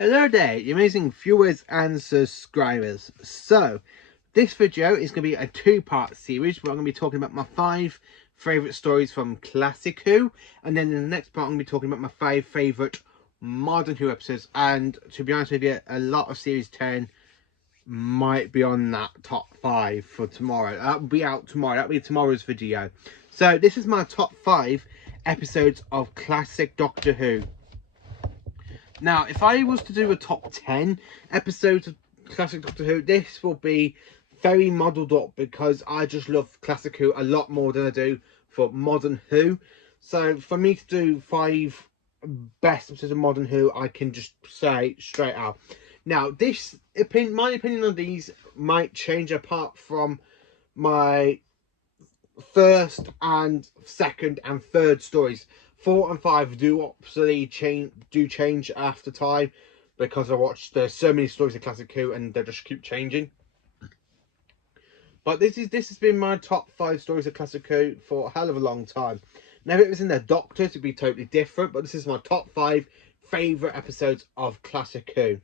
Hello there, you amazing viewers and subscribers. So, this video is going to be a two-part series where I'm going to be talking about my 5 favourite stories from Classic Who, and then in the next part I'm going to be talking about my 5 favourite modern Who episodes. And to be honest with you, a lot of Series 10 might be on that top 5 for tomorrow. That will be out tomorrow, that will be tomorrow's video. So, this is my top 5 episodes of Classic Doctor Who. Now, if I was to do a top 10 episodes of Classic Doctor Who, this will be very modelled up because I just love Classic Who a lot more than I do for Modern Who. So, for me to do 5 best episodes of Modern Who, I can just say straight out. Now, my opinion on these might change apart from my first and second and third stories. 4 and 5 do absolutely change after time because I watched so many stories of Classic Who and they just keep changing. But this has been my top 5 stories of Classic Who for a hell of a long time. Now, if it was in the Doctor, it'd be totally different, but this is my top 5 favourite episodes of Classic Who.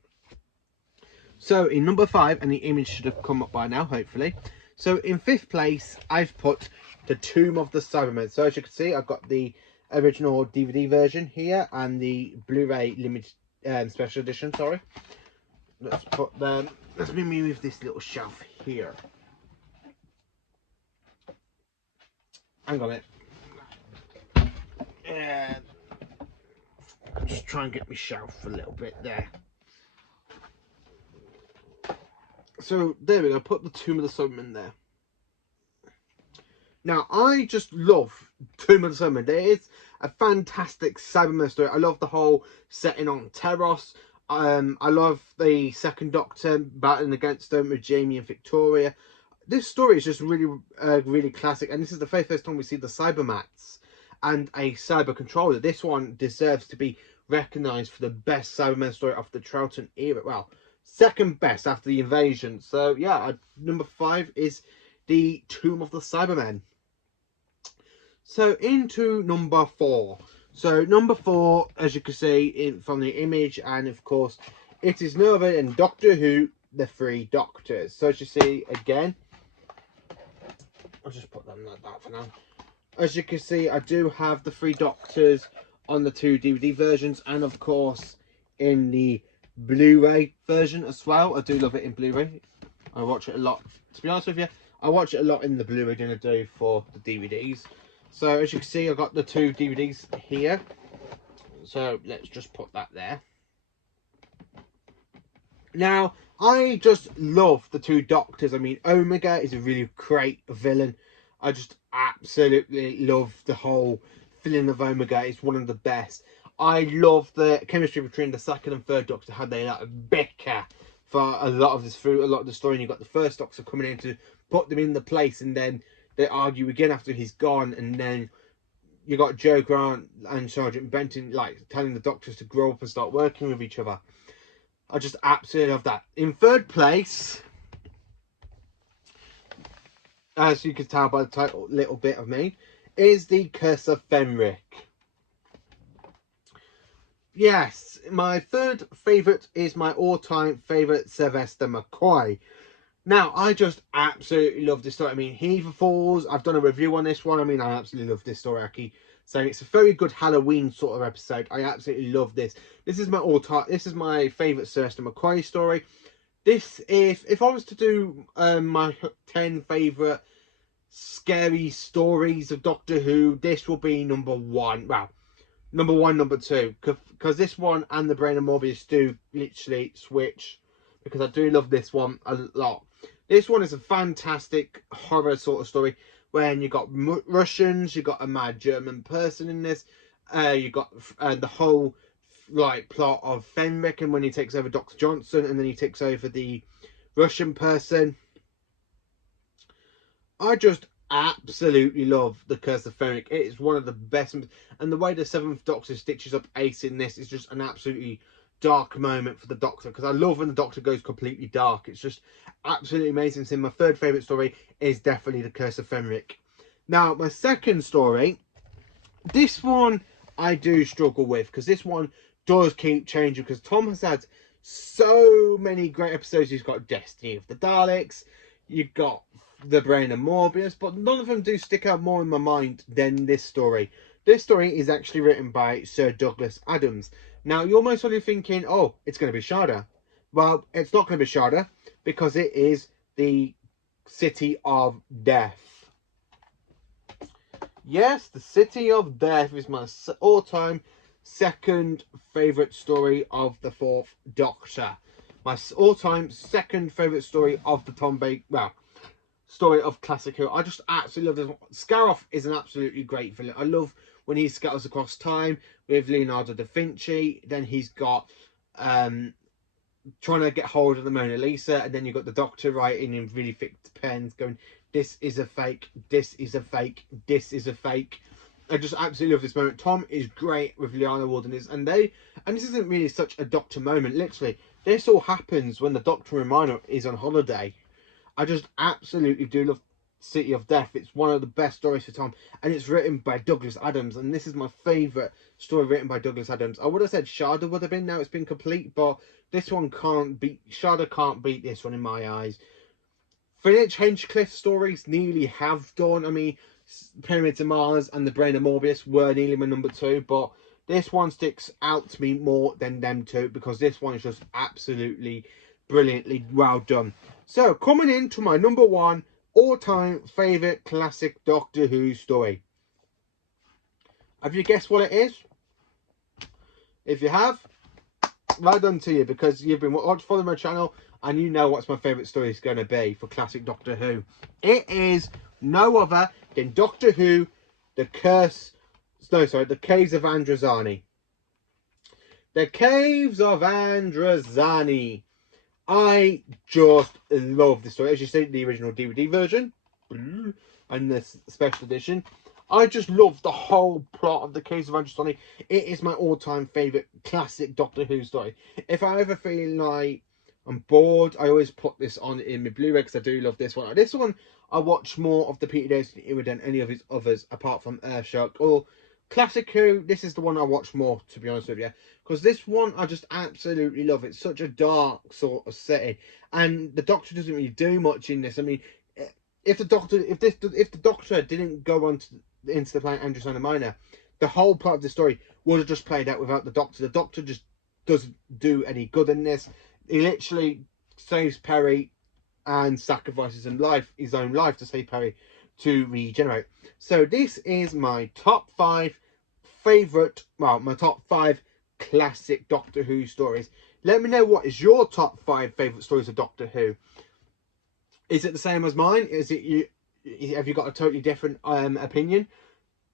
So, in number 5, and the image should have come up by now, hopefully. So, in 5th place, I've put The Tomb of the Cybermen. So, as you can see, I've got the original DVD version here and the Blu-ray limited special edition, sorry. Let's put them, let me move this little shelf here. Hang on a minute. And just try and get my shelf a little bit there. So there we go, put the Tomb of the Cybermen there. Now, I just love Tomb of the Cybermen. It is a fantastic Cybermen story. I love the whole setting on Teros. I love the second Doctor battling against them with Jamie and Victoria. This story is just really classic. And this is the very first time we see the Cybermats and a Cyber Controller. This one deserves to be recognised for the best Cybermen story of the Troughton era. Well, second best after the Invasion. So, yeah, number 5 is The Tomb of the Cybermen. So, into number 4. So, number 4, as you can see from the image, and of course, it is no other than Doctor Who, The Three Doctors. So, as you see, again, I'll just put them like that for now. As you can see, I do have The Three Doctors on the 2 DVD versions, and of course, in the Blu-ray version as well. I do love it in Blu-ray. I watch it a lot. To be honest with you, I watch it a lot in the Blu-ray than I do for the DVDs. So as you can see, I've got the 2 DVDs here. So let's just put that there. Now, I just love the 2 Doctors. I mean, Omega is a really great villain. I just absolutely love the whole villain of Omega. It's one of the best. I love the chemistry between the second and third Doctor. How they like bicker for a lot of the story. And you've got the first Doctor coming in to put them in the place, and then they argue again after he's gone, and then you got Joe Grant and Sergeant Benton like telling the Doctors to grow up and start working with each other. I just absolutely love that. In 3rd place, as you can tell by the title, little bit of me, is The Curse of Fenric. Yes, my 3rd favourite is my all-time favourite, Sylvester McCoy. Now, I just absolutely love this story. I mean, Heaver Falls, I've done a review on this one. I mean, I absolutely love this story. I keep saying it's a very good Halloween sort of episode. I absolutely love this. This is my favourite Sylvester McCoy story. This, if I was to do my 10 favourite scary stories of Doctor Who, this will be number 1. Well, number 1, number 2. Because this one and The Brain of Morbius do literally switch. Because I do love this one a lot. This one is a fantastic horror sort of story when you got Russians, you got a mad German person in this, you got the whole like plot of Fenric and when he takes over Dr. Johnson, and then he takes over the Russian person. I just absolutely love The Curse of Fenric. It is one of the best, and the way the 7th Doctor stitches up Ace in this is just an absolutely dark moment for the Doctor, because I love when the Doctor goes completely dark. It's just absolutely amazing. So my 3rd favourite story is definitely The Curse of Fenric. Now, my 2nd story, this one I do struggle with, because this one does keep changing, because Tom has had so many great episodes. He's got Destiny of the Daleks, you've got The Brain of Morbius, but none of them do stick out more in my mind than this story. This story is actually written by Sir Douglas Adams. Now, you're most probably thinking, oh, it's going to be Shada. Well, it's not going to be Shada, because it is the City of Death. Yes, the City of Death is my all-time second favourite story of the Fourth Doctor. My all-time second favourite story of the Tom Baker, well, story of Classic Who. I just absolutely love this. Scaroff is an absolutely great villain. I love when he scatters across time with Leonardo da Vinci. Then he's got trying to get hold of the Mona Lisa, and then you've got the Doctor writing in really thick pens going, this is a fake, this is a fake, this is a fake. I just absolutely love this moment. Tom is great with Liana Wilderness, and this isn't really such a Doctor moment. Literally, this all happens when the Doctor and Minor is on holiday. I just absolutely do love City of Death. It's one of the best stories for Tom, and it's written by Douglas Adams, and this is my favourite story written by Douglas Adams. I would have said Shada would have been, now it's been complete, but this one can't beat, Shada can't beat this one in my eyes. Finch Hinchcliffe stories nearly have done. I mean, Pyramids of Mars and The Brain of Morbius were nearly my number 2, but this one sticks out to me more than them two, because this one is just absolutely brilliantly well done. So, coming into my number 1 all-time favourite classic Doctor Who story. Have you guessed what it is? If you have, well done to you, because you've been following my channel and you know what's my favourite story is going to be for classic Doctor Who. It is no other than Doctor Who, The Caves of Androzani. The Caves of Androzani. I just love this story. As you see, the original DVD version and the special edition. I just love the whole plot of The Caves of Androzani. It is my all-time favourite classic Doctor Who story. If I ever feel like I'm bored, I always put this on in my Blu-ray, because I do love this one. This one, I watch more of the Peter Davison era than any of his others, apart from Earthshock or Classic Who. This is the one I watch more, to be honest with you, because this one I just absolutely love. It's such a dark sort of setting, and the Doctor doesn't really do much in this. I mean, if the Doctor didn't go on into the planet Androzani Minor, the whole part of the story would have just played out without the Doctor. The Doctor just doesn't do any good in this. He literally saves Perry and sacrifices his own life to save Perry to regenerate. So this is my top 5 favourite, well, my top 5 classic Doctor Who stories. Let me know, what is your top 5 favourite stories of Doctor Who? Is it the same as mine? Is it you? Have you got a totally different opinion?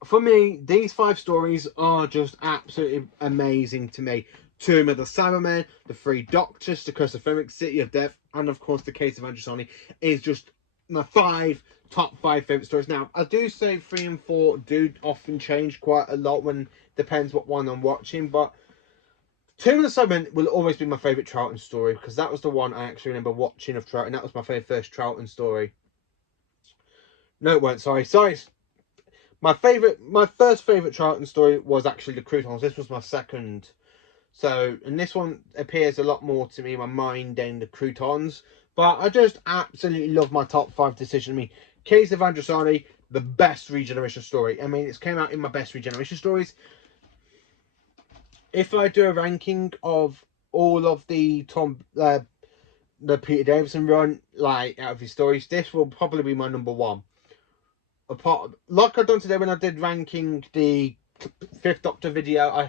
For me, these 5 stories are just absolutely amazing to me. Tomb of the Cybermen, The Three Doctors, The Curse of Fenric, City of Death, and of course The Case of Androzani is just my top 5 favourite stories. Now, I do say 3 and 4 do often change quite a lot, when depends what one I'm watching, but Tomb of the Cybermen will always be my favourite Troughton story, because that was the one I actually remember watching of Troughton. That was my first Troughton story. No, it weren't, sorry. My first favourite Troughton story was actually The Croutons. This was my second. So, and this one appears a lot more to me in my mind than The Croutons. But I just absolutely love my top 5 decision. I mean, Case of Androzani, the best regeneration story. I mean, it's came out in my best regeneration stories. If I do a ranking of all of the the Peter Davison run, like, out of his stories, this will probably be my number 1. Apart, like I've done today when I did ranking the 5th Doctor video,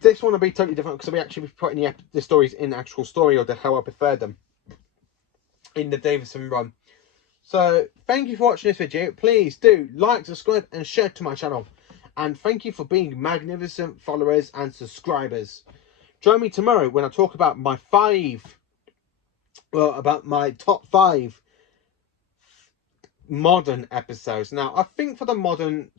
this one will be totally different, because I'll be actually putting the stories in actual story order, how I prefer them in the Davison run. So, thank you for watching this video. Please do like, subscribe, and share to my channel. And thank you for being magnificent followers and subscribers. Join me tomorrow when I talk about my top 5 modern episodes. Now, I think for the modern,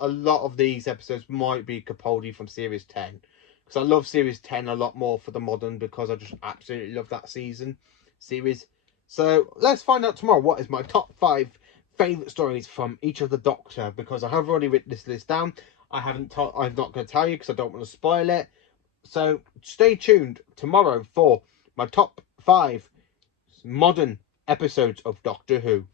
a lot of these episodes might be Capaldi from Series 10. Because I love Series 10 a lot more for the modern, because I just absolutely love that series. So, let's find out tomorrow what is my top 5 favourite stories from each of the Doctor. Because I have already written this list down. I'm not going to tell you because I don't want to spoil it. So stay tuned tomorrow for my top 5 modern episodes of Doctor Who.